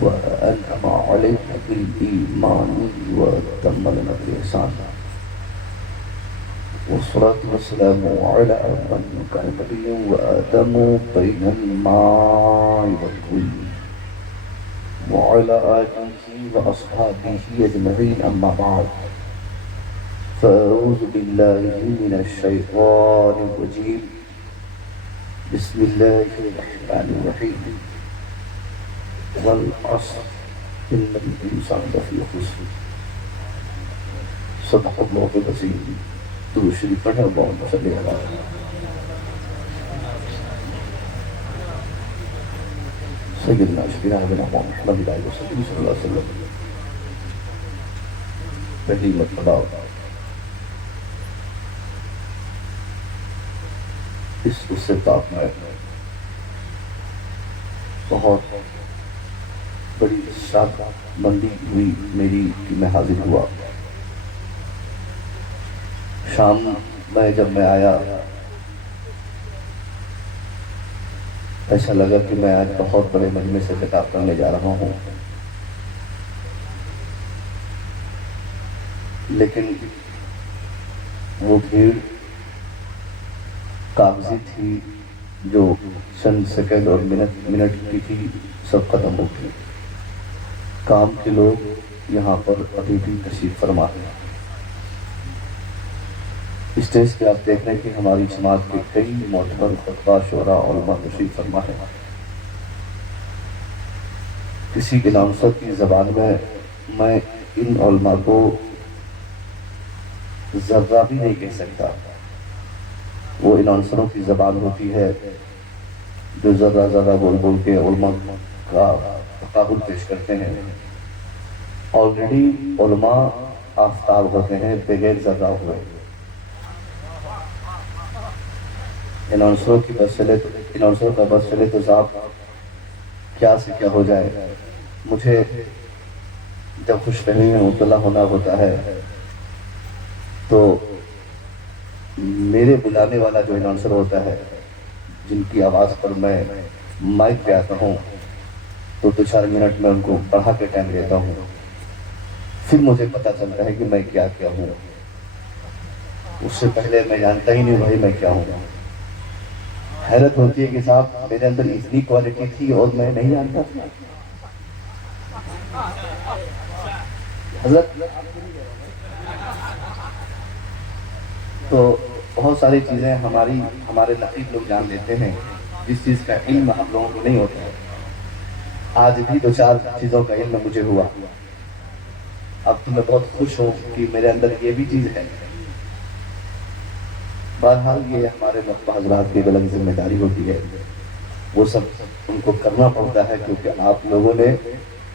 وأنعم علينا بالإيمان وتم لنا بالإحسان والصلاة والسلام على من كان نبيا وآدم بين الماء والطين وعلى آله وأصحابه أجمعين أما بعد فأعوذ بالله من الشيطان الرجيم بسم الله الرحمن الرحيم والعصر إن الإنسان لفي خسر صدق الله العظيم درود شریف پڑھیں اللہم صلی علی سیدنا شفیعنا محمد علیہ وسلم صلی اللہ علیہ وسلم. پہلی مرتبہ اس استطاعت میں بہت بڑی شاد مندی ہوئی میری کہ میں حاضر ہوا. شام میں جب میں آیا ایسا لگا کہ میں آج بہت بڑے مجمع سے خطاب کرنے جا رہا ہوں، لیکن وہ بھیڑ کاغذی تھی جو چند سیکنڈ اور منٹ کی تھی، سب ختم ہو گئی. کام کے لوگ یہاں پر ابھی بھی تشریف فرما ہیں. اسٹیج پہ آپ دیکھ رہے ہیں کہ ہماری جماعت کے کئی معتبر خطبہ شعراء علماء تشریف فرما ہے. کسی اناؤنسر کی زبان میں ان علماء کو ذرہ بھی نہیں کہہ سکتا. وہ اناؤنسروں کی زبان ہوتی ہے جو ذرہ بول کے علماء کا تقابل پیش کرتے ہیں. آلریڈی علماء آفتاب ہوتے ہیں بغیر ذرہ ہوئے. اناؤنسر کا بس چلے تو صاحب کیا سے کیا ہو جائے. مجھے جب خوش فہمی میں مبتلا ہونا ہوتا ہے تو میرے بلانے والا جو اناؤنسر ہوتا ہے، جن کی آواز پر میں مائک پہ آتا ہوں، تو 2-4 منٹ میں ان کو پڑھا کے ٹائم دیتا ہوں. پھر مجھے پتا چلتا ہے کہ میں کیا ہوں. اس سے پہلے میں جانتا ہی نہیں بھائی میں کیا ہوں. حیرت ہوتی ہے کہ صاحب میرے اندر اتنی کوالٹی تھی اور میں نہیں جانتا تھا. حضرت تو بہت ساری چیزیں ہمارے نقیب لوگ جان لیتے ہیں، جس چیز کا علم ہم لوگوں کو نہیں ہوتا ہے. آج بھی 2-4 چیزوں کا علم مجھے ہوا. اب تو میں بہت خوش ہوں کہ میرے اندر یہ بھی چیز ہے. بہرحال یہ ہمارے مطبع حضرات کی الگ ذمہ داری ہوتی ہے، وہ سب ان کو کرنا پڑتا ہے، کیونکہ آپ لوگوں نے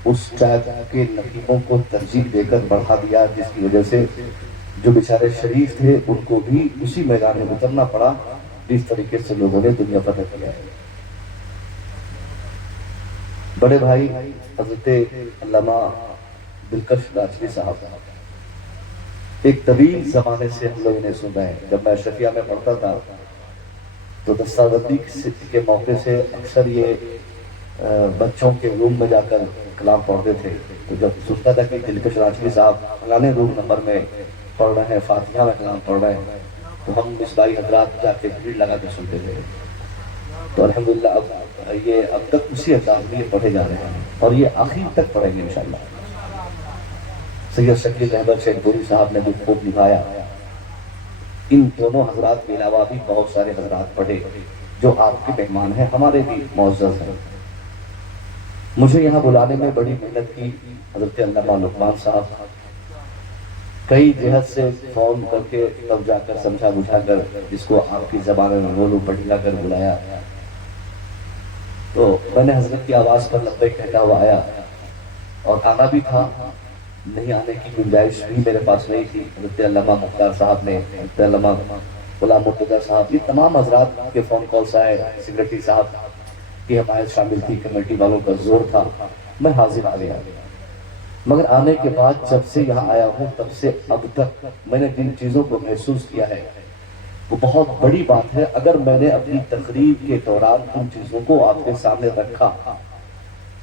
اس ٹائپ کے نقیبوں کو ترجیح دے کر بڑھا دیا، جس کی وجہ سے جو بیچارے شریف تھے ان کو بھی اسی میدان میں اترنا پڑا جس طریقے سے لوگوں نے دنیا فتح کیا ہے. بڑے بھائی حضرت علامہ دلکش راجوی صاحب ایک طویل زمانے سے ہم لوگوں نے سنا ہے. جب میں اشرفیہ میں پڑھتا تھا تو دستاویزی کے موقع سے اکثر یہ بچوں کے روم میں جا کر کلام پڑھتے تھے. تو جب سنتا تھا کہ دلکش راجوی صاحب فلانے روم نمبر میں پڑھ رہے ہیں، فاتحہ میں کلام پڑھ رہے ہیں، تو ہم مصباحی حضرات جا کے بھیڑ لگا کے سنتے تھے. تو الحمدللہ اب تک اسی انداز میں یہ پڑھے جا رہے ہیں اور یہ آخر تک پڑھیں گے انشاءاللہ. سید شکیل احمد شیخ پوری صاحب نے بھی خوب نبھایا. ان دونوں حضرات کے علاوہ بھی بہت سارے حضرات پڑھے جو آپ کے مہمان ہیں، ہمارے بھی معزز ہیں. مجھے یہاں بلانے میں بڑی محنت کی حضرت علامہ لقمان صاحب. کئی جہت سے فون کر کے تب جا کر سمجھا بجھا کر جس کو آپ کی زبان میں بولو پڑھا کر بلایا. تو میں نے حضرت کی آواز پر لبیک کہتا ہوا آیا، اور آنا بھی تھا، نہیں آنے کی گنجائش بھی میرے پاس نہیں تھی. حضرت علامہ مختار صاحب نے، حضرت علامہ غلام مرتضیٰ صاحب، یہ تمام حضرات کے فون کالس آئے. سیکرٹری صاحب کی حمایت شامل تھی، کمیٹی والوں کا زور تھا، میں حاضر آ گیا. مگر آنے کے بعد جب سے یہاں آیا ہوں تب سے اب تک میں نے جن چیزوں کو محسوس کیا ہے وہ بہت بڑی بات ہے. اگر میں نے اپنی تقریر کے دوران ان چیزوں کو آپ کے سامنے رکھا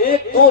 1-2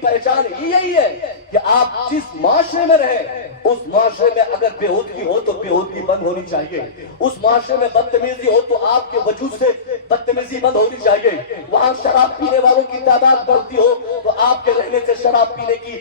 پہچان ہی یہی ہے کہ آپ جس معاشرے میں رہیں اس معاشرے میں اگر بےہودگی ہو تو بےہودگی بند ہونی چاہیے، اس معاشرے میں بدتمیزی ہو تو آپ کے وجود سے بدتمیزی بند ہونی چاہیے، وہاں شراب پینے والوں کی تعداد بڑھتی ہو تو آپ کے رہنے سے شراب پینے کی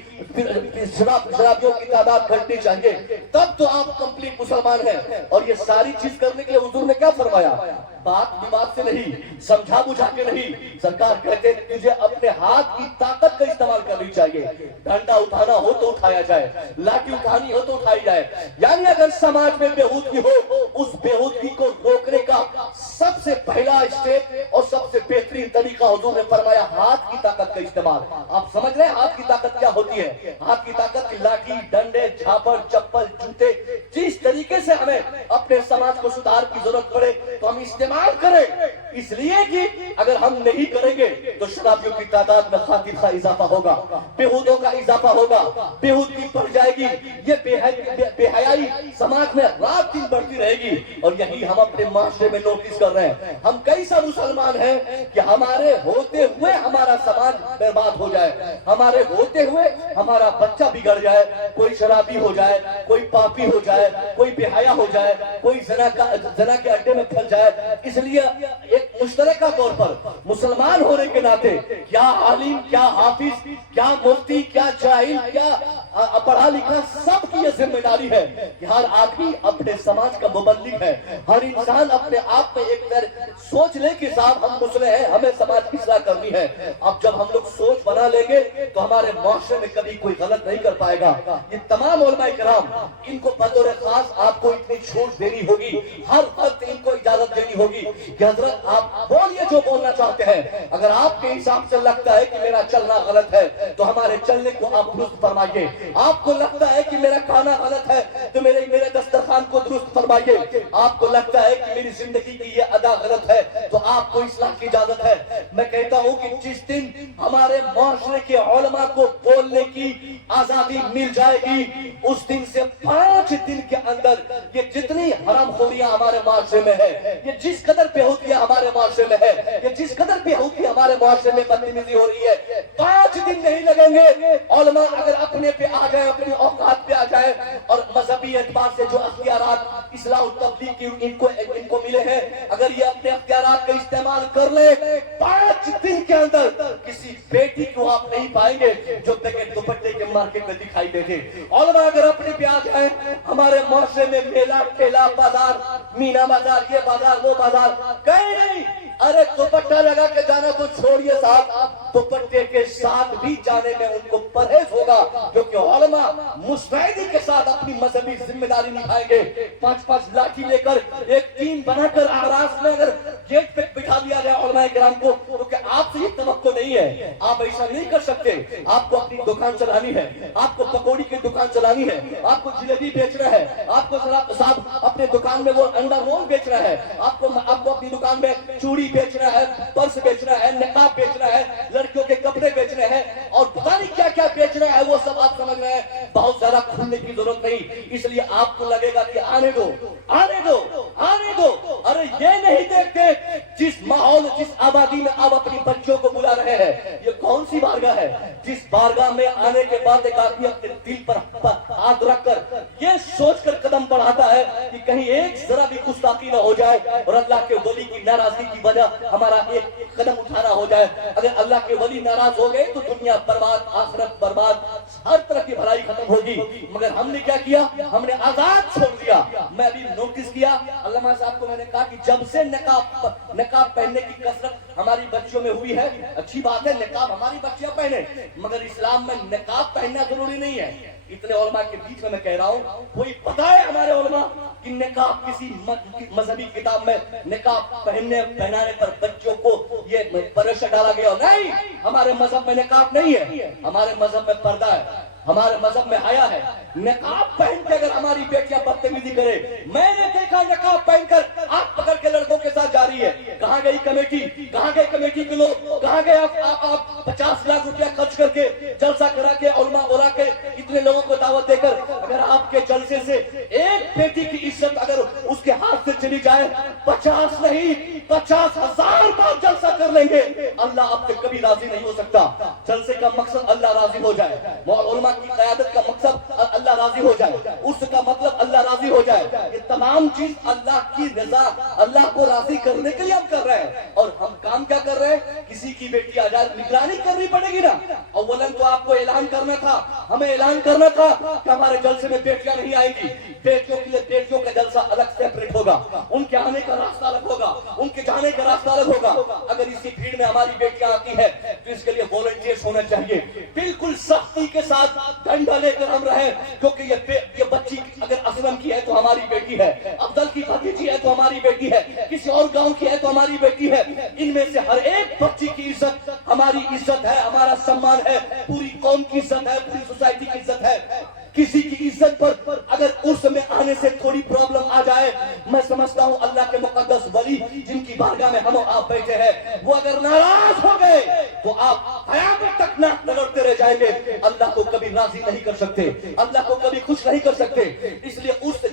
شرابیوں کی تعداد گھٹنی چاہیے، تب تو آپ کمپلیٹ مسلمان ہیں۔ اور یہ ساری چیز کرنے کے لیے حضور نے کیا فرمایا؟ بات بات سے نہیں، سمجھا بجھا کے نہیں، سرکار کہتے ہیں تجھے اپنے ہاتھ کی طاقت کا استعمال کرنی چاہیے، ڈنڈا اٹھانا ہو تو اٹھایا جائے، لاٹھی اٹھانی ہو تو اٹھائی جائے۔ یعنی اگر سماج میں بےہودگی ہو، اس بےہودگی کو روکنے کا سب سے پہلا اسٹیپ اور سب سے بہترین طریقہ حضور نے فرمایا ہاتھ کی طاقت کا استعمال۔ آپ سمجھ رہے ہیں ہاتھ کی طاقت کیا ہوتی ہے؟ ہاتھ کی طاقت کی لاٹھی، ڈنڈے، جھاپڑ، چپل، جوتے، جس طریقے سے ہمیں اپنے سماج کو سدھار کی ضرورت پڑے تو ہم استعمال کریں، اس لیے کہ اگر ہم نہیں کریں گے تو شرابیوں کی تعداد میں خاطر خواہ اضافہ ہوگا، بےہودوں کا اضافہ ہوگا، بےہودگی بڑھ جائے گی، یہ بے حیائی سماج میں رات دن بڑھتی رہے گی۔ اور یہی ہم اپنے معاشرے میں نوٹس کر رہے ہیں۔ ہم کئی سا مسلمان ہیں کہ ہمارے ہوتے ہوئے ہمارا سماج برباد ہو جائے، ہمارے ہوتے ہوئے ہمارا بچہ بگڑ جائے، کوئی شرابی ہو جائے، کوئی پاپی ہو جائے، کوئی بے حیا ہو جائے، کوئی زنا کے اڈے میں پھنس جائے۔ اس لیے ایک مشترکہ طور پر مسلمان ہونے کے ناطے کیا عالم، کیا حافظ، کیا مفتی، کیا جاہل، کیا پڑھا لکھا، سب کی یہ ذمہ داری ہے کہ ہر آدمی اپنے سماج کا مبلغ ہے، ہر انسان اپنے آپ میں ایک سوچ لے کہ صاحب ہم مسلم ہیں، ہمیں سماج کی اصلاح کرنی ہے۔ اب جب ہم لوگ سوچ بنا لیں گے تو ہمارے معاشرے میں کبھی کوئی غلط نہیں کر پائے گا۔ یہ تمام علماء کرام، ان کو بطور خاص آپ کو اتنی چھوٹ دینی ہوگی، ہر وقت ان کو اجازت دینی ہوگی کہ حضرت آپ بولیے جو بولنا چاہتے ہیں۔ اگر آپ کے حساب سے لگتا ہے کہ میرا چلنا غلط ہے تو ہمارے چلنے کو آپ درست فرمائیے، آپ کو لگتا ہے کہ میرا کھانا غلط ہے تو میرے دسترخوان کو درست فرمائیے، آپ کو لگتا ہے کہ میری زندگی کی یہ ادا غلط ہے تو آپ کو اصلاح کی اجازت ہے۔ میں کہتا ہوں کہ جس دن ہمارے معاشرے کے علماء کو بولنے کی آزادی مل جائے گی، اس دن سے 5 دن کے اندر یہ جتنی حرام خوریاں ہمارے معاشرے میں ہے، یہ جس قدر بےہودگیاں ہمارے معاشرے میں ہے، یہ جس قدر بےہودگی ہمارے معاشرے میں بدتمیزی ہو رہی ہے، 5 دن نہیں لگیں گے۔ علماء اگر اپنے پہ آ جائے، اپنی اوقات پہ آ جائے اور مذہبی اعتبار سے جو اختیارات اصلاح و تبلیغ کی ان کو ملے ہیں، اگر یہ اپنے اختیارات کا استعمال کر لے، 5 دن کے اندر کسی بیٹی کو آپ نہیں پائیں گے جو بغیر دوپٹے کے مارکیٹ میں دکھائی دے دے۔ علماء اگر اپنے پہ آ جائیں، ہمارے معاشرے میں میلہ ٹھیلا بازار، مینا بازار، یہ بازار وہ بازار کہیں نہیں، ارے دوپٹہ لگا کے جانا تو چھوڑیے صاحب، دوپٹے کے ساتھ بھی جانے میں ان کو پرہیز ہوگا، کیونکہ علماء مستعدی کے ساتھ اپنی مذہبی ذمہ داری نبھائیں گے۔ 5 لاٹھی لے کر ایک ٹیم بنا کر آراز میں اگر گیٹ پہ بٹھا دیا جائے علماء کرام کو، کیونکہ آپ سے یہ توقع نہیں ہے، آپ ایسا نہیں کر سکتے۔ آپ کو اپنی دکان چلانی ہے، آپ کو پکوڑی کی دکان چلانی ہے، آپ کو جلیبی بیچنا ہے، آپ کو صاحب اپنے دکان میں وہ انڈا رول بیچنا ہے، آپ کو اپنی دکان میں چوڑی بیچنا ہے، پرس بیچنا ہے، نقاب بیچنا ہے، لڑکیوں کے کپڑے بیچنے ہیں اور پتہ نہیں کیا کیا بیچنا ہے، وہ سب آپ سمجھ رہے ہیں۔ بہت زیادہ کھلنے کی ضرورت نہیں، اس لیے آپ کو لگے گا کہ آنے دو آنے دو آنے دو۔ ارے یہ نہیں دیکھتے جس ماحول، جس آبادی میں آپ اپنی بچوں کو بلا رہے ہیں، یہ کون سی بارگاہ ہے جس بارگاہ میں آنے کے بعد ایک آدمی اپنے دل پر ہاتھ رکھ کر یہ سوچ کر قدم بڑھاتا ہے کہ کہیں ایک ذرا بھی گستاخی نہ ہو جائے اور اللہ کے ولی کی ناراضگی کی وجہ ہمارا ایک قدم اٹھانا ہو جائے۔ اگر اللہ کے ولی ناراض ہو گئے تو دنیا برباد، آخرت برباد، ہر طرح کی بھلائی ختم ہوگی۔ مگر ہم نے کیا کیا؟ ہم نے آزاد چھوڑ دیا۔ میں ابھی نوٹس کیا، علامہ صاحب کو میں نے کہا کہ جب سے نقاب پہننے کی کثرت ہماری بچیوں میں ہوئی ہے، اچھی بات ہے نقاب ہماری بچیاں پہنے، مگر اسلام میں نقاب پہننا ضروری نہیں ہے۔ اتنے علماء کے بیچ میں کہہ رہا ہوں، کوئی بتائے ہمارے علماء کہ نقاب کسی مذہبی کتاب میں نقاب پہنانے پر بچوں کو یہ پریشر ڈالا گیا؟ نہیں، ہمارے مذہب میں نقاب نہیں ہے، ہمارے مذہب میں پردہ ہے، ہمارے مذہب میں حیا ہے۔ نقاب پہن کے اگر ہماری بیٹیاں بدتمیزی کرے، میں نے دیکھا نقاب پہن کر آپ پکڑ کے لڑکوں کے ساتھ جا رہی ہے، کہاں گئی کمیٹی، کہاں گئے کمیٹی کے لوگ، کہاں گئے آپ 50 لاکھ روپیہ خرچ کر کے جلسہ کرا کے علماء بلا کے اتنے لوگوں کو دعوت دے کر اگر آپ کے جلسے سے ایک بیٹی کی عزت اگر اس کے ہاتھ سے چلی جائے، 50 نہیں 50,000 بار جلسہ کر لیں گے، اللہ آپ سے کبھی راضی نہیں ہو سکتا. جلسے کا مقصد اللہ راضی ہو جائے, علماء کی قیادت کا مقصد اللہ راضی ہو جائے, اس کا مطلب اللہ راضی ہو جائے. یہ تمام چیز اللہ کی رضا, اللہ کو راضی کرنے کے لیے ہم کر رہے ہیں. اور ہم کام کیا کر رہے ہیں؟ کسی کی بیٹی آ جائے نگرانی کرنی پڑے گی نا. اولاً تو آپ کو اعلان کرنا تھا, ہمیں اعلان کرنا تھا کہ ہمارے جلسے میں بیٹیاں نہیں آئیں گی. بیٹیوں کے لیے بیٹیوں کا جلسہ الگ سیپریٹ ہوگا, ان کے آنے کا راستہ الگ ہوگا, ان کے جانے کا راستہ الگ ہوگا. اگر اسی بھیڑ میں ہماری بیٹیاں آتی ہے تو اس کے لیے والنٹیئرز ہونا چاہیے. بالکل سختی کے ساتھ ڈنڈا لے کر ہم رہیں, کیونکہ یہ بچی اگر اسلم کی ہے تو ہماری بیٹی ہے, افضل کی بھتیجی ہے تو ہماری بیٹی ہے, کسی اور گاؤں کی ہے تو ہماری بیٹی ہے. ان میں سے ہر ایک بچی کی عزت ہماری عزت ہے, ہمارا سمان ہے, پوری قوم کی عزت ہے, پوری سوسائٹی کی عزت ہے. کسی کی عزت پر اگر عرس میں آنے سے تھوڑی پرابلم آ جائے, میں سمجھتا ہوں اللہ کے مقدس ولی جن کی بارگاہ میں ہم آپ بیٹھے ہیں, وہ اگر ناراض ہو گئے تو آپ قیامت تک نہ لڑتے رہ جائیں گے. اللہ کو کبھی راضی نہیں کر سکتے, اللہ کو کبھی خوش نہیں کر سکتے. اس لیے عرس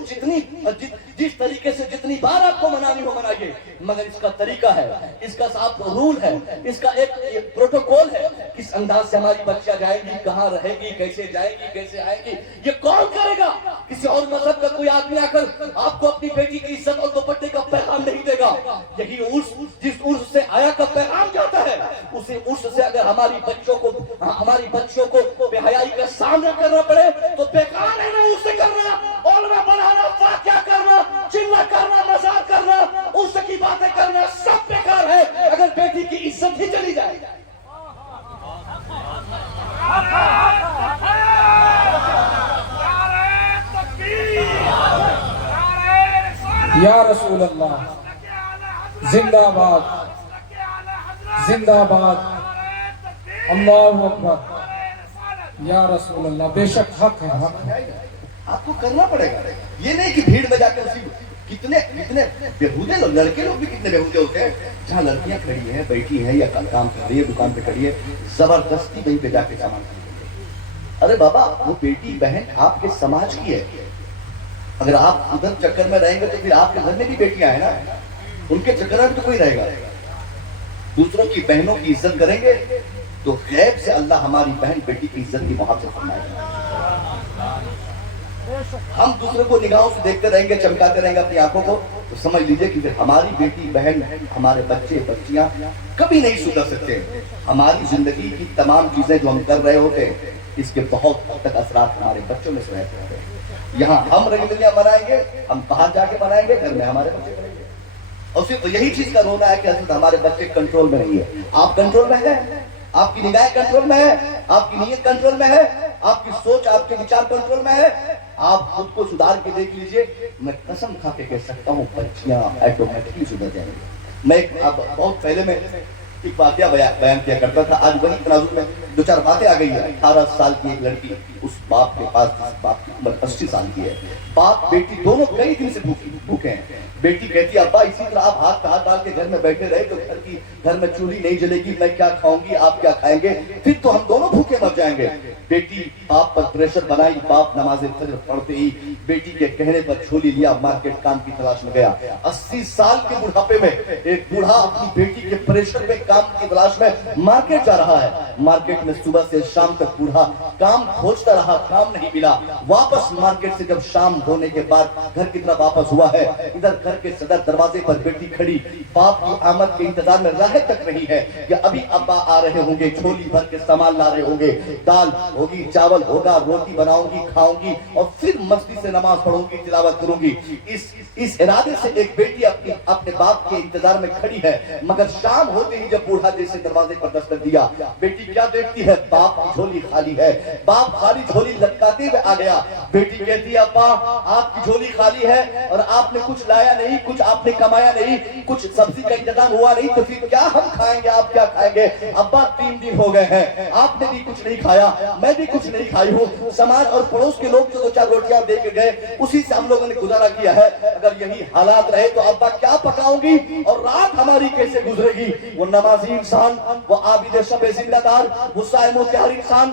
جس طریقے سے جتنی بار آپ کو منانی ہو منائیے, مگر اس کا طریقہ ہے, اس کا صاف رول ہے, اس کا ایک پروٹوکول ہے. کس انداز سے ہماری بچیاں جائیں گی, کہاں رہے گی, کیسے جائے گی, کیسے آئے گی, یہ کون کرے گا؟ کسی اور مذہب کا کوئی آدمی آ کر آپ کو اپنی بیٹی کی عزت اور دوپٹے کا پیغام نہیں دے گا. یہی عرس, جس عرس سے آیا کا پیغام جاتا ہے, اسی عرس سے اگر ہماری بچیوں کو بے حیائی کا سامنا کرنا پڑے تو بیکار ہے نا اس سے کرنا, علماء بنانا, فاتحہ کرنا, چلہ کرنا, مزار کرنا, اس کی باتیں کرنا, سب بیکار ہے اگر بیٹی کی عزت ہی چلی جائے. یا رسول اللہ, زندہ باد, زندہ باد, اللہ اکبر. یا رسول اللہ, بے شک حق ہے, حق ہے. آپ کو کرنا پڑے گا. یہ نہیں کہ بھیڑ میں جا کے اسی کتنے بےہودے لوگ, لڑکے لوگ بھی کتنے بےہودے ہوتے ہیں. جہاں لڑکیاں کھڑی ہیں, بیٹھی ہیں, یا کام کر رہی ہے, دکان پہ کھڑی ہے, زبردستی وہیں پہ جا کے سامان خرید. ارے بابا, وہ بیٹی بہن آپ کے سماج کی ہے. اگر آپ ادھر چکر میں رہیں گے تو پھر آپ کے گھر میں بھی بیٹیاں ہیں نا, ان کے چکر میں تو کوئی رہے گا. دوسروں کی بہنوں کی عزت کریں گے تو غیب سے اللہ ہماری بہن بیٹی کی عزت کی محافظت فرمائے گا. ہم دوسرے کو نگاہوں سے دیکھتے رہیں گے, چمکاتے رہیں گے اپنی آنکھوں کو, تو سمجھ لیجئے کہ پھر ہماری بیٹی بہن, ہمارے بچے بچیاں کبھی نہیں سدھر سکتے. ہماری زندگی کی تمام چیزیں جو ہم کر رہے ہوتے ہیں, اس کے بہت حد تک اثرات ہمارے بچوں میں سے رہتے ہیں. یہاں ہم رنگ دنیا منائیں گے, ہم باہر جا کے منائیں گے, گھر میں ہمارے بچے کریں گے. اور صرف یہی چیز کا رونا ہے کہ حضرت ہمارے بچے کنٹرول میں نہیں ہے. آپ کنٹرول میں ہیں, آپ کی نگاہیں کنٹرول میں ہے, آپ کی نیت کنٹرول میں ہے, آپ کی سوچ, آپ کے وچار کنٹرول میں ہے. آپ خود کو سدھار کے دیکھ لیجئے, میں قسم کھا کے کہہ سکتا ہوں بچیاں آٹومیٹکلی سدھر جائیں گی. میں بہت پہلے میں ایک واقعہ بیان کیا کرتا تھا, آج وہی تناظر میں دو چار باتیں آ گئی ہیں. 18 سال کی ایک لڑکی, اس باپ کے پاس, جس باپ کی عمر 80 سال کی ہے, باپ بیٹی دونوں کئی دن سے بھوکے ہیں. بیٹی کہتی ہے ابا اسی طرح آپ ہاتھ پہ ہاتھ ڈال کے گھر میں بیٹھے رہے تو گھر میں چولہی نہیں جلے گی, میں کیا کھاؤں گی, آپ کیا کھائیں گے, پھر تو ہم دونوں بھوکے مر جائیں گے. بیٹی باپ پر پریشر بنائی, باپ نماز فجر پڑھتے ہی بیٹی کے کہنے پر جھولی لیا, مارکیٹ کام کی تلاش میں گیا. 80 سال کے بڑھاپے میں ایک بوڑھا اپنی بیٹی کے پریشر میں کام کی تلاش میں مارکیٹ جا رہا ہے. مارکیٹ میں صبح سے شام تک بوڑھا کام کھوجتا رہا, کام نہیں ملا. واپس مارکیٹ سے جب شام ہونے کے بعد گھر کی طرف واپس ہوا ہے, ادھر گھر کے صدر دروازے پر بیٹی کھڑی, باپ کی آمد کے انتظار میں راہ تک رہی ہے کہ ابھی ابا آ رہے ہوں گے, جھولی بھر کے سامان لا رہے ہوں گے, دال ہوگی, چاول ہوگا, روٹی بناؤں گی, کھاؤں گی, اور پھر مسجد سے نماز پڑھوں گی, تلاوت کروں گی. اس ارادے سے ایک بیٹی اپنے باپ کے انتظار میں کھڑی ہے. مگر شام ہوتے ہی جب بوڑھا جیسے دروازے پر دستک دیا, بیٹی کیا دیکھتی ہے, باپ کی جھولی خالی ہے. باپ خالی جھولی لٹکاتے ہوئے آ گیا. بیٹی کہتی ہے ابا آپ کی جھولی خالی ہے اور آپ نے کچھ لایا نہیں, کچھ آپ نے کمایا نہیں, کچھ سبزی کا انتظام ہوا نہیں, تو پھر کیا ہم کھائیں گے, آپ کیا کھائیں گے. ابا 3 دن ہو گئے ہیں, آپ نے بھی کچھ نہیں کھایا, میں بھی کچھ نہیں کھائی ہوں. سماج اور پڑوس کے لوگ جو 2-4 روٹیاں دے کے گئے, اسی سے ہم لوگوں نے گزارا کیا ہے. اگر یہی حالات رہے تو ابا کیا پکاؤں گی اور رات ہماری کیسے گزرے گی. وہ نمازی انسان, وہ عابد شب زندہ دار, وہ صائم و طاہر انسان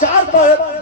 4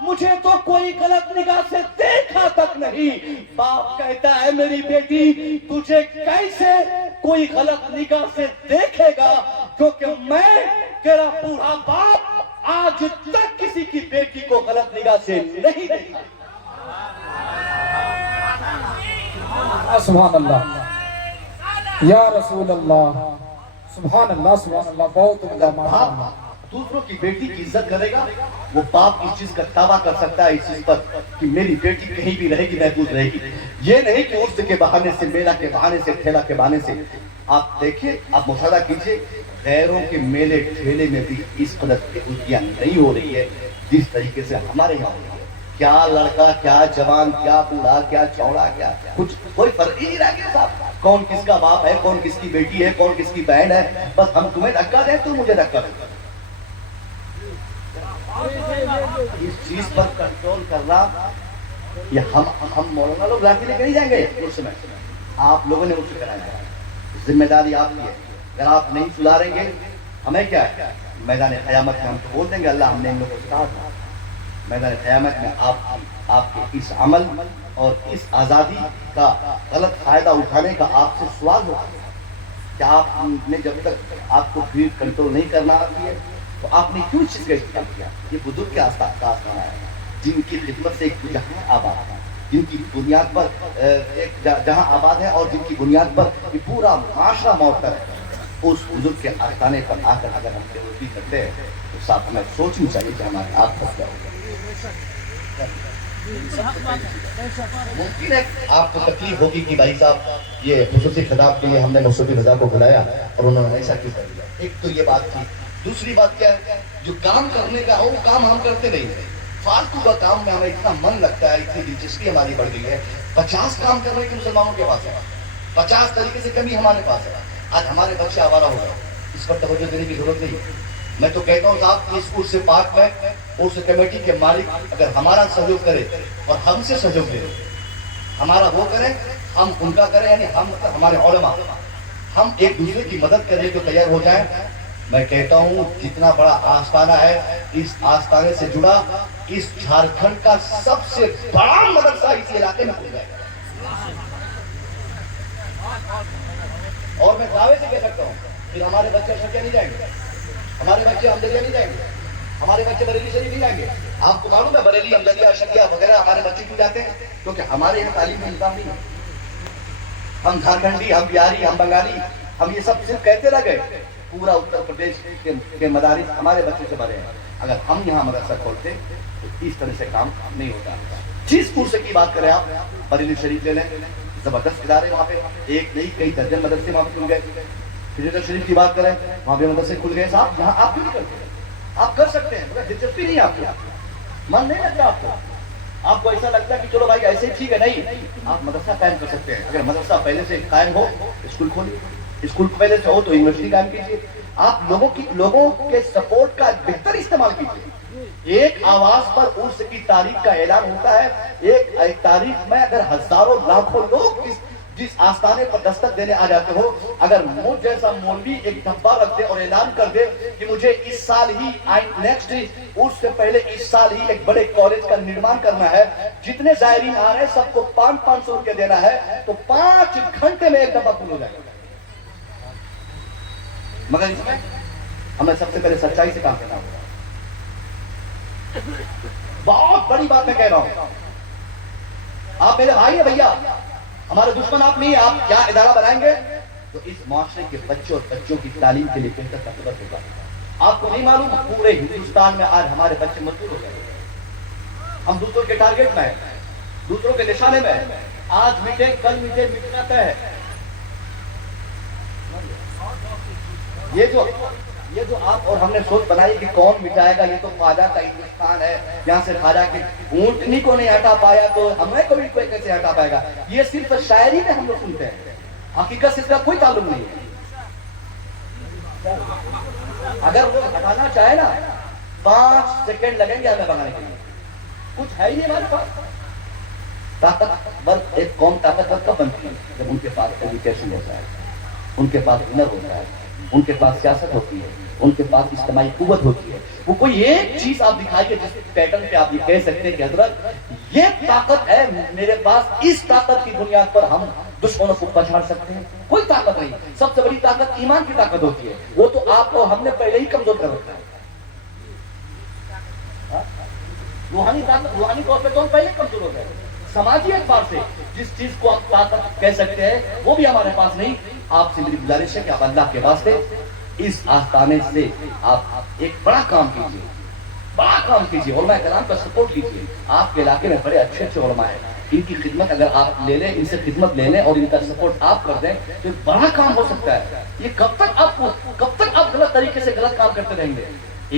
مجھے تو کوئی غلط نگاہ سے دیکھا تک نہیں۔ باپ کہتا ہے میری بیٹی تجھے کیسے کوئی غلط نگاہ سے دیکھے گا، کیونکہ میں تیرا بوڑھا باپ آج تک کسی کی بیٹی کو غلط نگاہ سے نہیں دیکھا۔ سبحان اللہ یا رسول اللہ، سبحان اللہ سبحان اللہ، بہت عمدہ ماشاء اللہ۔ باپ دوسروں کی بیٹی کی عزت کرے گا، وہ باپ اس چیز کا دعویٰ کر سکتا ہے اس چیز پر کہ میری بیٹی کہیں بھی رہے گی، محفوظ رہے گی۔ یہ نہیں کہ عرس کے بہانے سے، میلہ کے بہانے سے، ٹھیلا کے بہانے سے۔ آپ دیکھیے، آپ مشاہدہ کیجئے، غیروں کے میلے ٹھیلے میں بھی اس قدر بےعزتیاں نہیں ہو رہی ہے جس طریقے سے ہمارے یہاں ہو رہی ہے۔ کیا لڑکا، کیا جوان، کیا بوڑھا، کیا چوڑا، کیا کچھ کوئی فرق ہی نہیں رہ گیا صاحب۔ کون کس کا باپ ہے، کون کس کی بیٹی ہے، کون کس کی بہن ہے، بس ہم تمہیں دھکا دیں تو مجھے دھکا دیں۔ اس چیز پر کنٹرول کرنا، یہ ہم مولانا لوگ لاٹھی لے کے نہیں جائیں گے اس میں، آپ لوگوں نے اس سے کرایا ہے، ذمہ داری آپ کی ہے۔ اگر آپ نہیں سدھاریں گے ہمیں کیا ہے، میدان قیامت میں ہم تو بول دیں گے اللہ ہم نے ان لوگوں کو سدھار دیا۔ میدان قیامت میں آپ کے اس عمل اور اس آزادی کا غلط فائدہ اٹھانے کا آپ سے سوال ہوگا کہ آپ نے جب تک آپ کو بھیڑ کنٹرول نہیں کرنا آتی ہے تو آپ نے کیوں اس چیز کا استعمال کیا؟ یہ بزرگ کے آستانہ ہے جن کی خدمت سے ایک جہاں آباد ہے، جن کی بنیاد پر ایک جہاں آباد ہے، اور جن کی بنیاد پر یہ پورا معاشرہ معطل ہے۔ اس بزرگ کے آستانے پر آ کر اگر ہم بےعزتی کرتے ہیں تو صاحب ہمیں سوچنی چاہیے کہ ہمارے آپ کا کیا ہوگا۔ ممکن ہے آپ کو تکلیف ہوگی کہ بھائی صاحب یہ خصوصی خطاب کے لیے ہم نے مصطفی رضا کو بلایا اور انہوں نے ایسا کیوں کر دیا۔ ایک تو یہ بات تھی، دوسری بات کیا ہے، جو کام کرنے کا ہو وہ کام ہم کرتے نہیں ہیں، فالتو کا کام میں ہمیں اتنا من لگتا ہے، اتنی دلچسپی ہماری بڑھ گئی ہے۔ 50 کام کرنے کے مسلمانوں کے پاس ہے، 50 طریقے سے کمی ہمارے پاس ہے۔ آج ہمارے بچے آوارہ ہو گئے، اس پر توجہ دینے کی ضرورت نہیں۔ میں تو کہتا ہوں صاحب اس عرس پاک میں عرس کمیٹی کے مالک اگر ہمارا سہیوگ کرے اور ہم سے سہیوگ لے، ہمارا وہ کریں ہم ان کا کریں، یعنی ہم ہمارے علماء ہم ایک دوسرے کی مدد کرنے کو تیار ہو جائیں، میں کہتا ہوں جتنا بڑا آستانہ ہے اس آستانے سے جڑا اس جھارکھنڈ کا سب سے بڑا مدرسہ اس علاقے میں کھل جائے گا۔ اور میں دعوے سے کہہ سکتا ہوں کہ ہمارے بچے اشرفیہ نہیں جائیں گے، ہمارے بچے امجدیہ نہیں جائیں گے، ہمارے بچے بریلی شریف نہیں جائیں گے۔ آپ کو معلوم ہے بریلی، امجدیہ، اشرفیہ وغیرہ ہمارے بچے کیوں جاتے ہیں؟ کیونکہ ہمارے یہاں تعلیم کا نظام نہیں ہے۔ ہم جھارکھنڈی، ہم بہاری، ہم بنگالی، ہم یہ سب صرف کہتے رہ گئے، پورا اتر پردیش کے مدارس ہمارے بچے سے بھرے ہیں۔ اگر ہم یہاں مدرسہ کھولتے تو اس طرح سے کام نہیں ہوتا۔ جس کورس کی بات کریں آپ، بریلی شریف لے لیں، زبردست ادارے وہاں پہ، ایک نہیں کئی درجن مدرسے وہاں پہ کھل گئے۔ فیض شریف کی بات کریں وہاں پہ مدرسے کھل گئے۔ صاحب یہاں آپ کیوں نہیں کرتے؟ آپ کر سکتے ہیں، مگر دلچسپی نہیں ہے آپ کو، من نہیں لگتا آپ کو، آپ کو ایسا لگتا ہے کہ چلو بھائی ایسے ٹھیک ہے۔ نہیں، آپ مدرسہ قائم کر سکتے ہیں۔ اگر مدرسہ پہلے سے قائم ہو، اسکول کھولیے، اسکول پہلے سے ہو تو یونیورسٹی قائم کیجیے۔ آپ لوگوں کے سپورٹ کا بہتر استعمال کیجیے۔ ایک آواز پر عرس کی تاریخ کا اعلان ہوتا ہے، ایک تاریخ میں اگر ہزاروں لاکھوں لوگ جس آستانے پر دستک دینے آ جاتے ہو، اگر مجھ جیسا مولوی ایک ڈبہ رکھ دے اور اعلان کر دے کہ مجھے اس سال ہی نیکسٹ عرس سے پہلے اس سال ہی ایک بڑے کالج کا نرمان کرنا ہے، جتنے زائرین آ رہے ہیں سب کو 500 روپے دینا ہے، تو 5 گھنٹے میں ایک ڈبہ پھول ہو جائے گا۔ مگر اس میں ہمیں سب سے پہلے سچائی سے کام کرنا ہوگا۔ بہت بڑی بات میں کہہ رہا ہوں، آپ میرے بھائی ہیں بھیا، ہمارے دشمن آپ نہیں ہیں۔ آپ کیا ادارہ بنائیں گے تو اس معاشرے کے بچوں اور بچوں کی تعلیم کے لیے بہتر بندوبست ہوگا۔ آپ کو نہیں معلوم پورے ہندوستان میں آج ہمارے بچے مزدور ہو گئے، ہم دوسروں کے ٹارگیٹ میں ہیں، دوسروں کے نشانے میں ہیں۔ آج مٹے کل مٹے، مٹنا طے ہے۔ یہ جو آپ اور ہم نے سوچ بنائی کہ کون مٹائے گا، یہ تو خواجہ کا ہندوستان ہے، یہاں سے خواجہ کی اونٹنی کو نہیں ہٹا پایا تو ہمیں کوئی کیسے ہٹا پائے گا، یہ صرف شاعری میں ہم لوگ سنتے ہیں، حقیقت سے اس کا کوئی تعلق نہیں ہے۔ اگر وہ ہٹانا چاہے نا 5 سیکنڈ لگیں گے ہمیں بنانے کے لیے، کچھ ہے ہی نہیں ہمارے پاس۔ طاقتور ایک قوم طاقتور کب بنتی ہے؟ جب ان کے پاس ایجوکیشن ہوتا ہے، ان کے پاس ہنر ہوتا ہے، ان کے پاس سیاست ہوتی ہے، ان کے پاس اجتماعی قوت ہوتی ہے. وہ کوئی ایک چیز آپ دکھائیے جس پیٹرن پہ آپ یہ کہہ سکتے ہیں کہ حضرت یہ طاقت ہے میرے پاس, اس طاقت کی بنیاد پر ہم دشمنوں کو پچھاڑ سکتے ہیں. کوئی طاقت نہیں. سب سے بڑی طاقت ایمان کی طاقت ہوتی ہے, وہ تو آپ کو ہم نے پہلے ہی کمزور کر رکھا ہے. روحانی طاقت, روحانی طور پہ تو ہم پہلے کمزور ہو گئے. سماجی اعتبار سے جس چیز کو آپ طاقت کہہ سکتے ہیں وہ بھی ہمارے پاس نہیں. آپ سے میری گزارش ہے کہ آپ اللہ کے واسطے اس آستانے سے آپ ایک بڑا کام کیجیے, بڑا کام کیجیے. علماء کرام کا سپورٹ کیجیے. آپ کے علاقے میں بڑے اچھے اچھے علماء ہیں, ان کی خدمت اگر آپ لے لیں, ان سے خدمت لے لیں اور ان کا سپورٹ آپ کر دیں تو ایک بڑا کام ہو سکتا ہے. یہ کب تک آپ غلط طریقے سے غلط کام کرتے رہیں گے؟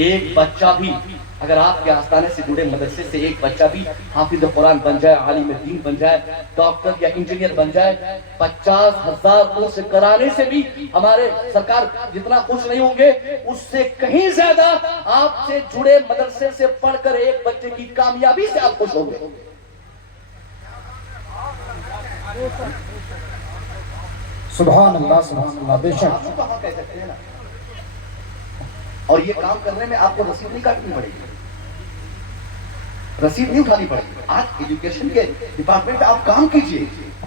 ایک بچہ بھی اگر آپ کے آستانے سے جڑے مدرسے سے ایک بچہ بھی حافظ قرآن بن جائے, عالم دین بن جائے, ڈاکٹر یا انجینئر بن جائے, 50,000 کورس کرانے سے بھی ہمارے سرکار جتنا خوش نہیں ہوں گے, اس سے کہیں زیادہ آپ سے جڑے مدرسے سے پڑھ کر ایک بچے کی کامیابی سے آپ خوش ہوں گے. سبحان اللہ, سبحان اللہ. بے شک آپ کہاں کہہ سکتے ہیں نا. اور یہ کام کرنے میں آپ کو رسید نہیں کاٹنی پڑے گی, رسید نہیں اٹھانی پڑے گی. آج ایجوکیشن کے ڈپارٹمنٹ پہ آپ کام کیجئے,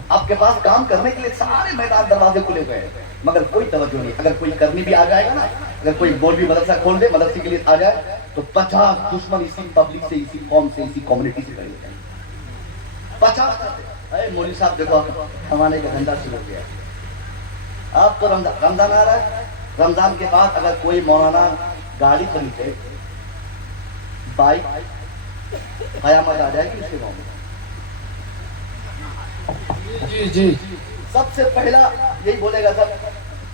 آپ کے پاس کام کرنے کے لیے سارے میدان دروازے کھلے ہوئے ہیں, مگر کوئی توجہ نہیں. اگر کوئی کرنے بھی آ جائے گا نا, اگر کوئی مولوی مدرسہ کھول دے, مدرسے کے لیے آ جائے تو 50 دشمن اسی پبلک سے, اسی قوم سے, اسی کمیونٹی سے کھڑے ہیں. 50 مولوی صاحب دیکھو کمانے کا دھندا شروع ہو گیا. آپ کو رمضان آ رہا ہے, رمضان کے بعد اگر کوئی مولانا گاڑی خریدے, بائک, قیامت آ جائے گی اس کے گاؤں میں. جی جی, سب سے پہلا یہی بولے گا سر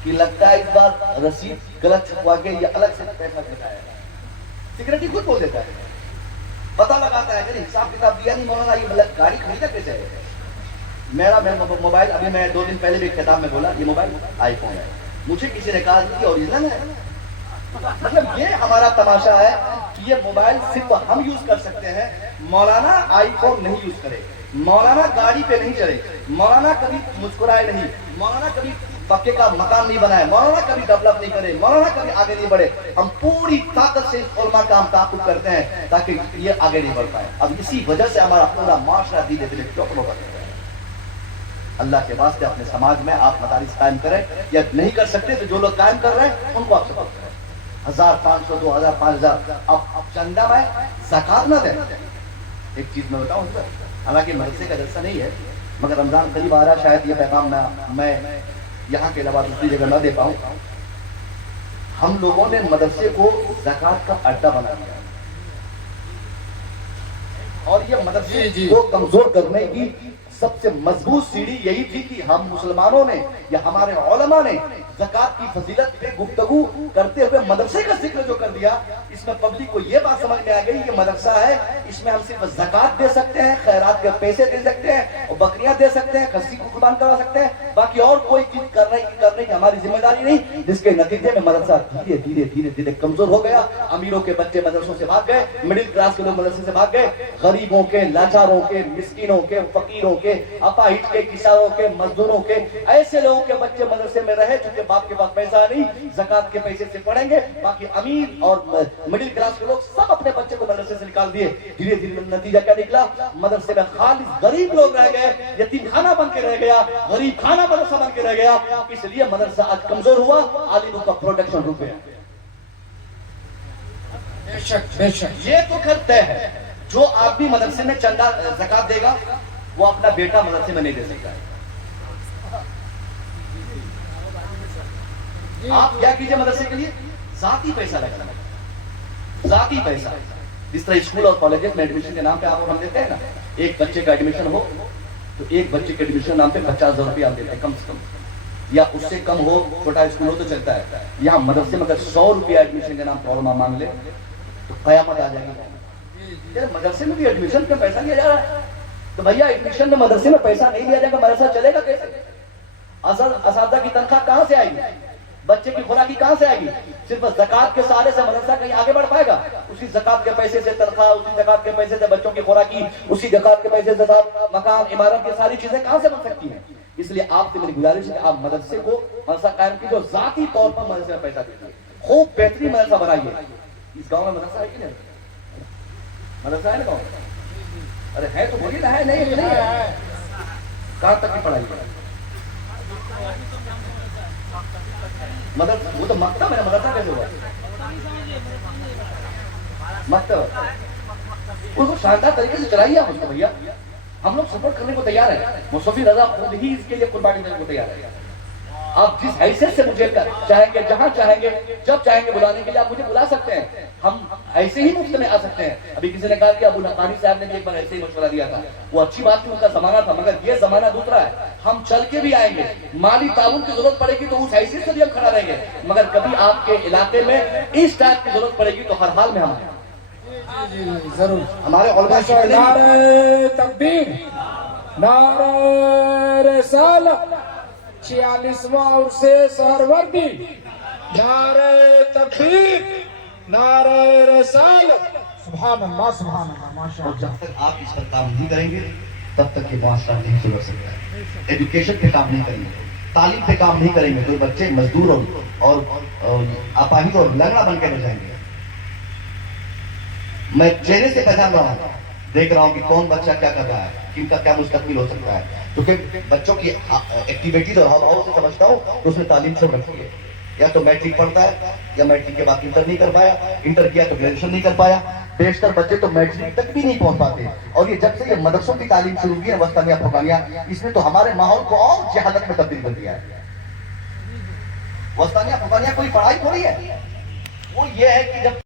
کہ لگتا ہے اس بار رسید غلط چھپوا کے یا الگ سے پیسہ دیتا ہے. سیکورٹی خود بول دیتا ہے, پتہ لگاتا ہے کہ حساب کتاب دیا نہیں مولانا, یہ گاڑی خریدا کیسے ہے. میرا موبائل ابھی میں 2 دن پہلے بھی خطاب میں بولا یہ موبائل آئی فون ہے. مجھے کسی نے کہا کہ اوریجنل ہے. مطلب یہ ہمارا تماشا ہے کہ یہ موبائل صرف ہم یوز کر سکتے ہیں, مولانا آئی فون نہیں یوز کرے, مولانا گاڑی پہ نہیں چڑھے, مولانا کبھی مسکرائے نہیں, مولانا کبھی پکے کا مکان نہیں بنائے, مولانا کبھی ڈیولپ نہیں کرے, مولانا کبھی آگے نہیں بڑھے. ہم پوری طاقت سے اس علماء کا ہم تعاقب کرتے ہیں تاکہ یہ آگے نہیں بڑھ پائے. اب اسی وجہ سے ہمارا پورا معاشرہ دھیرے دھیرے ٹوٹنے لگا ہے. اللہ کے واسطے اپنے سماج میں آپ مدارس قائم کریں, یا نہیں کر سکتے تو جو لوگ قائم کر رہے ہیں ان کو آپ سپورٹ کریں. 1,500 2,000 5,000 آپ چندہ میں زکات نہ دیں. ایک چیز میں بتاؤں سر, حالانکہ مدرسے کا جلسہ نہیں ہے, مگر رمضان قریب آ رہا, شاید یہ پیغام میں یہاں کے علاوہ دوسری جگہ نہ دے پاؤں. ہم لوگوں نے مدرسے کو زکات کا اڈا بنا دیا, اور یہ مدرسے کو کمزور کرنے کی سب سے مضبوط سیڑھی یہی تھی کہ ہم مسلمانوں نے یا ہمارے علماء نے زکات کی فضیلت پہ گفتگو کرتے ہوئے مدرسے کا ذکر جو کر دیا, اس میں پبلک کو یہ بات سمجھ میں آ گئی یہ مدرسہ ہے, اس میں ہم صرف زکات دے سکتے ہیں, خیرات کے پیسے دے سکتے ہیں, اور بکریاں دے سکتے ہیں, کھسی کو قربان کروا سکتے ہیں, باقی اور کوئی چیز کرنے کی ہماری ذمہ داری نہیں. جس کے نتیجے میں مدرسہ دھیرے دھیرے دھیرے دھیرے کمزور ہو گیا. امیروں کے بچے مدرسوں سے بھاگ گئے, مڈل کلاس کے لوگ مدرسے سے بھاگ گئے, غریبوں کے, لاچاروں کے, مسکینوں کے, فقیروں کے, اپاہج کے, کسانوں کے, مزدوروں کے, ایسے لوگوں کے بچے مدرسے میں رہے چونکہ باپ کے پاس پیسہ نہیں, زکات کے پیسے سے پڑھیں گے. باقی امیر اور مڈل کلاس کے لوگ سب اپنے بچے کو مدرسے سے نکال دیے. دھیرے دھیرے نتیجہ کیا نکلا, مدرسے میں خالص غریب لوگ رہ گئے, یتیم خانہ بن کے رہ گیا, غریب خانہ مدرسہ بن کے رہ گیا. اس لیے مدرسہ آج کمزور ہوا, عالموں کا پروڈکشن رک گیا. بے شک بے شک. یہ تو خیر طے ہے, جو آدمی مدرسے میں چندہ زکات دے گا وہ اپنا بیٹا مدرسے میں نہیں دے سکتا ہے. آپ کیا کیجئے مدرسے کے لیے, ذاتی پیسہ لگانا, ذاتی پیسہ. جس طرح اسکول اور کالجز میں ایڈمیشن کے نام پہ آپ ہم دیتے ہیں نا, ایک بچے کا ایڈمیشن ہو تو ایک بچے کے ایڈمیشن نام پہ 50,000 روپیہ آپ دیتے ہیں کم سے کم, یا اس سے کم ہو, چھوٹا اسکول ہو تو چلتا ہے. یہاں مدرسے میں اگر 100 روپیہ ایڈمیشن کے نام پر علماء مانگ لے تو قیامت آ جائے گی. مدرسے میں بھی ایڈمیشن پہ پیسہ لیا جا رہا ہے, تو بھیا ایڈمیشن میں مدرسے میں پیسہ نہیں لیا جائے گا, مدرسہ چلے گا کیسے؟ اساتذہ کی تنخواہ کہاں سے آئے گی, بچے کی خوراکی کہاں سے آئے گی؟ صرف زکات کے سہارے سے مدرسہ کہیں آگے بڑھ پائے گا؟ اسی زکات کے پیسے سے تنخواہ, اسی زکات کے پیسے سے بچوں کی خوراکی, اسی زکات کے پیسے سے مکان, عمارت, یہ ساری چیزیں کہاں سے بن سکتی ہیں؟ اس لیے آپ سے میری گزارش ہے کہ آپ مدرسے کو مدرسہ قائم کیجیے, ذاتی طور پر مدرسے میں پیسہ دیجیے, خوب بہترین مدرسہ بنائیے. اس گاؤں میں مدرسہ ہے کہ نہیں؟ مدرسہ ہے نا گاؤں؟ ارے ہے تو بولیے نا. ہے نہیں ہے؟ نہیں ہے. کہاں تک کی پڑھائی ہے؟ مطلب وہ تو مکتب ہے نا. مدرسہ کیسے ہوا؟ مکتب اس کو شاندار طریقے سے چلائیے آپ اس کو بھیا. ہم لوگ سپورٹ کرنے کو تیار ہیں. مصطفی رضا خود ہی اس کے لیے قربانی دینے کو تیار ہے. آپ جس حیثیت سے مجھے چاہیں گے, جہاں چاہیں گے, جب چاہیں گے بلانے کے لیے آپ مجھے بلا سکتے ہیں. ہم ایسے ہی مفت میں آ سکتے ہیں. ابھی کسی نے کہا کہ ابو نقانی صاحب نے بھی ایک بار ایسے ہی مشورہ دیا تھا. وہ اچھی بات تھی, ان کا زمانہ تھا, مگر یہ زمانہ دوسرا ہے. ہم چل کے بھی آئیں گے, مالی تعاون کی ضرورت پڑے گی تو اس حیثیت سے بھی ہم کھڑا رہیں گے, مگر کبھی آپ کے علاقے میں اس ٹائپ کی ضرورت پڑے گی تو ہر حال میں ہم ہیں. ضرور. ہمارے علماء نعرہ تکبیر, نعرہ رسالت, 46واں عرص سہروردی, نعرہ تکبیر, نعرہ رسالت. سبحان اللہ, سبحان اللہ, ماشاء اور اللہ. جب تک آپ اس پر کام نہیں کریں گے تب تک یہ معاشرہ نہیں سدھر سکتا ہے. ایجوکیشن پہ کام نہیں کریں گے, تعلیم پہ کام نہیں کریں گے تو بچے مزدور اور اپاہج اور لنگڑا بن کے رہ جائیں گے. میں چہرے سے پہچان رہا ہوں, دیکھ رہا ہوں کہ کون بچہ کیا کر رہا ہے, کن کا کیا مستقبل ہو سکتا ہے. کیونکہ بچوں کی ایکٹیویٹیز اور ہاؤ سے سمجھتا ہوں تو اس نے تعلیم چھوڑ رکھی ہے. یا تو میٹرک پڑھتا ہے, یا میٹرک کے بعد انٹر نہیں کر پایا, انٹر کیا تو گریجویشن نہیں کر پایا. بیشتر بچے تو میٹرک تک بھی نہیں پہنچ پاتے. اور یہ جب سے یہ مدرسوں کی تعلیم شروع کی ہے وسطانیہ فوقانیہ, اس نے تو ہمارے ماحول کو اور جہالت میں تبدیل کر دیا ہے. وسطانیہ فوقانیہ کوئی پڑھائی تھوڑی ہے, وہ یہ ہے کہ جب